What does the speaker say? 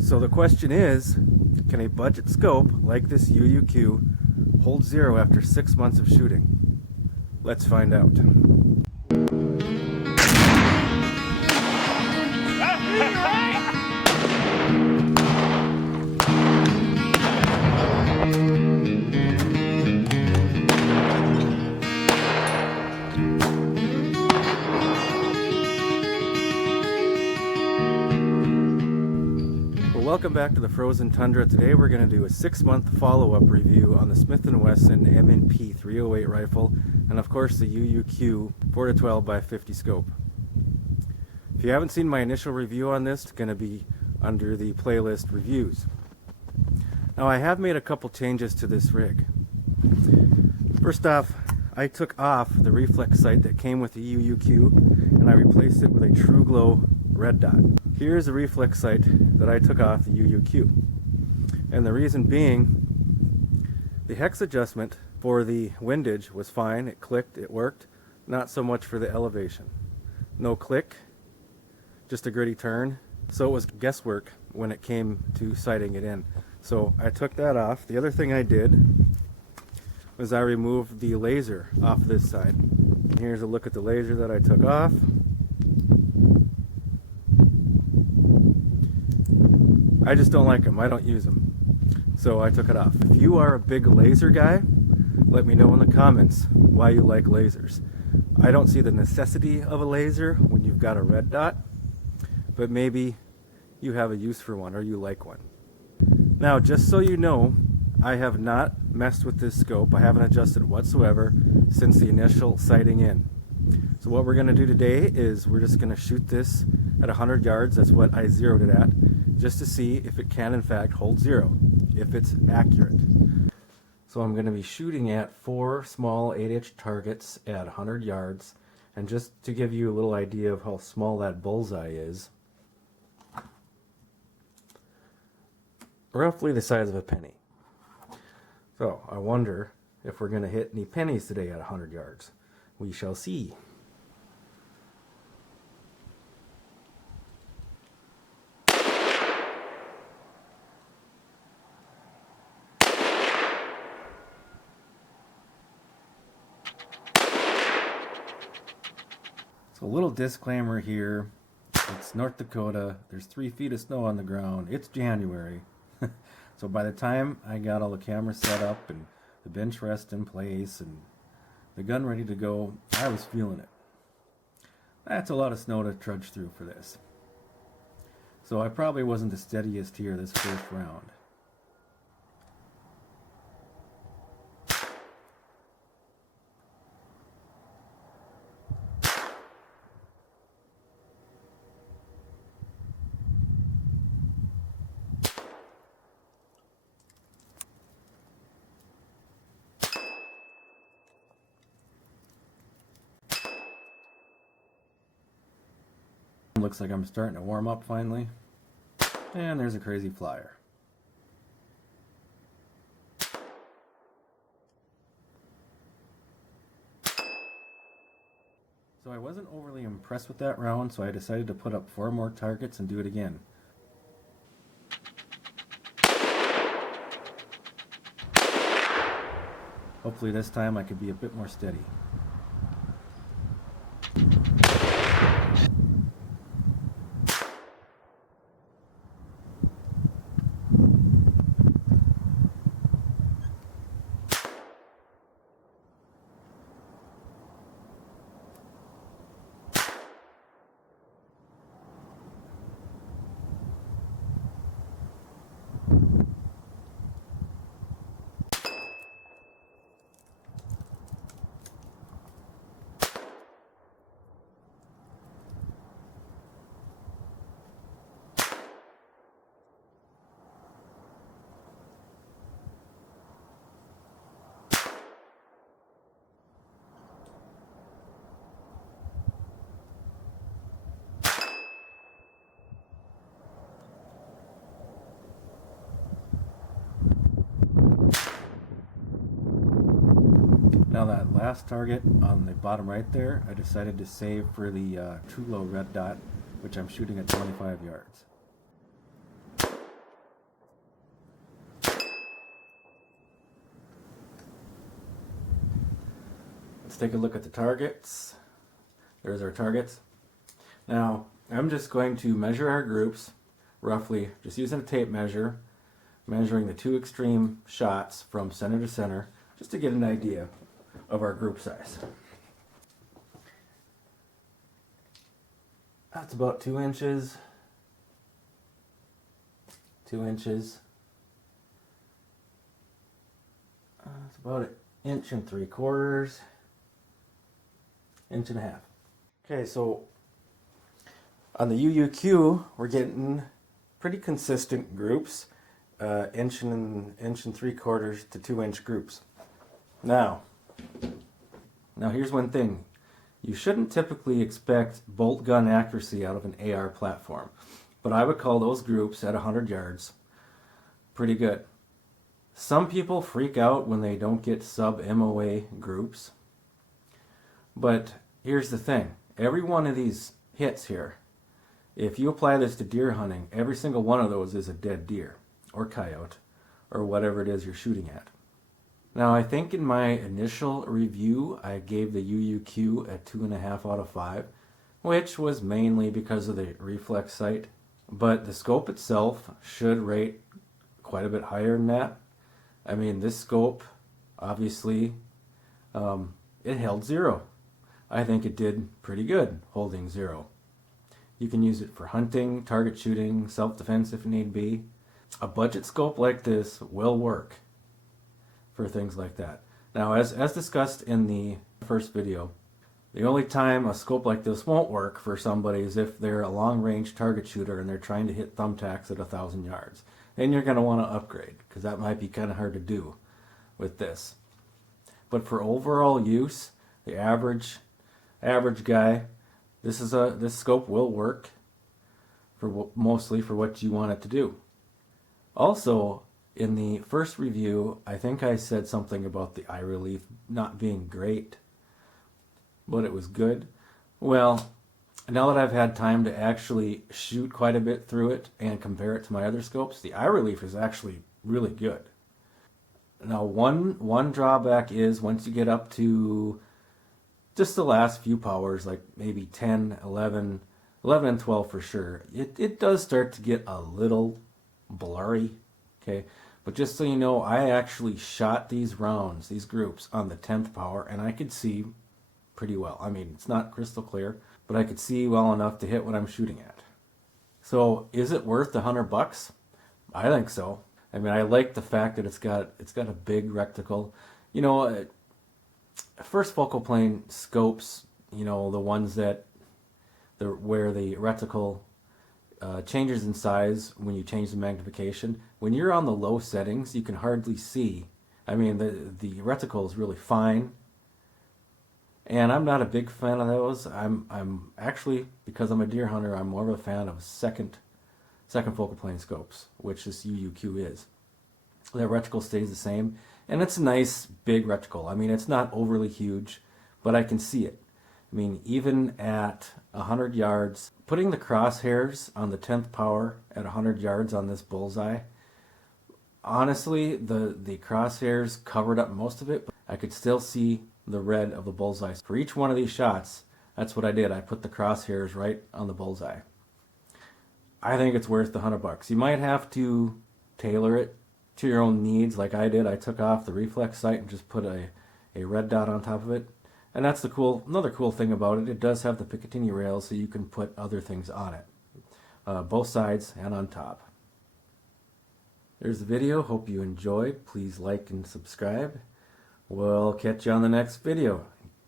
So the question is, can a budget scope like this UUQ hold zero after 6 months of shooting? Let's find out. Welcome back to the Frozen Tundra. Today we're going to do a 6-month follow-up review on the Smith & Wesson M&P 308 rifle and of course the UUQ 4-12X50 scope. If you haven't seen my initial review on this, it's going to be under the playlist reviews. Now I have made a couple changes to this rig. First off, I took off the reflex sight that came with the UUQ and I replaced it with a True Glow red dot. Here's the reflex sight that I took off the UUQ. And the reason being, the hex adjustment for the windage was fine. It clicked, it worked. Not so much for the elevation. No click, just a gritty turn. So it was guesswork when it came to sighting it in. So I took that off. The other thing I did was I removed the laser off this side. Here's a look at the laser that I took off. I just don't like them. I don't use them. So I took it off. If you are a big laser guy, let me know in the comments why you like lasers. I don't see the necessity of a laser when you've got a red dot, but maybe you have a use for one or you like one. Now, just so you know, I have not messed with this scope. I haven't adjusted whatsoever since the initial sighting in. So what we're going to do today is we're just going to shoot this at 100 yards. That's what I zeroed it at, just to see if it can in fact hold zero, if it's accurate. So I'm going to be shooting at 4 small 8-inch targets at 100 yards, and just to give you a little idea of how small that bullseye is, roughly the size of a penny. So I wonder if we're going to hit any pennies today at 100 yards. We shall see. So a little disclaimer here, it's North Dakota, there's 3 feet of snow on the ground, it's January. So by the time I got all the cameras set up and the bench rest in place and the gun ready to go, I was feeling it. That's a lot of snow to trudge through for this. So I probably wasn't the steadiest here this first round. Looks like I'm starting to warm up finally. And there's a crazy flyer. So I wasn't overly impressed with that round, so I decided to put up 4 more targets and do it again. Hopefully this time I could be a bit more steady. Now that last target on the bottom right there, I decided to save for the True Glow red dot, which I'm shooting at 25 yards. Let's take a look at the targets. There's our targets. Now, I'm just going to measure our groups roughly, just using a tape measure, measuring the two extreme shots from center to center, just to get an idea of our group size. That's about 2 inches. 2 inches. It's about 1.75 inches. 1.5 inches. Okay, so on the UUQ, we're getting pretty consistent groups, 1.75 to 2 inch groups. Now here's one thing. You shouldn't typically expect bolt gun accuracy out of an AR platform, but I would call those groups at 100 yards pretty good. Some people freak out when they don't get sub-MOA groups, but here's the thing. Every one of these hits here, if you apply this to deer hunting, every single one of those is a dead deer or coyote or whatever it is you're shooting at. Now, I think in my initial review, I gave the UUQ a 2.5 out of 5, which was mainly because of the reflex sight. But the scope itself should rate quite a bit higher than that. I mean, this scope, obviously, it held 0. I think it did pretty good holding 0. You can use it for hunting, target shooting, self-defense if need be. A budget scope like this will work for things like that. Now, as discussed in the first video, the only time a scope like this won't work for somebody is if they're a long-range target shooter and they're trying to hit thumbtacks at 1,000 yards. Then you're going to want to upgrade, because that might be kind of hard to do with this. But for overall use, the average guy, this scope will work for mostly for what you want it to do. Also, in the first review, I think I said something about the eye relief not being great, but it was good. Well, now that I've had time to actually shoot quite a bit through it and compare it to my other scopes, the eye relief is actually really good. Now, one drawback is once you get up to just the last few powers, like maybe 10, 11 and 12 for sure, it does start to get a little blurry, okay? But just so you know, I actually shot these rounds, these groups, on the 10th power, and I could see pretty well. I mean, it's not crystal clear, but I could see well enough to hit what I'm shooting at. So, is it worth $100? I think so. I mean, I like the fact that it's got a big reticle. You know, first focal plane scopes, you know, the ones that where the reticle changes in size when you change the magnification. When you're on the low settings, you can hardly see. I mean, the reticle is really fine, and I'm not a big fan of those. I'm actually, because I'm a deer hunter, I'm more of a fan of second focal plane scopes, which this UUQ is. That reticle stays the same, and it's a nice big reticle. I mean, it's not overly huge, but I can see it. I mean, even at 100 yards, putting the crosshairs on the 10th power at 100 yards on this bullseye, honestly, the crosshairs covered up most of it, but I could still see the red of the bullseye. For each one of these shots, that's what I did. I put the crosshairs right on the bullseye. I think it's worth the $100. You might have to tailor it to your own needs like I did. I took off the reflex sight and just put a red dot on top of it. And that's another cool thing about it. It does have the Picatinny rail, so you can put other things on it, both sides and on top. There's the video. Hope you enjoyed. Please like and subscribe. We'll catch you on the next video.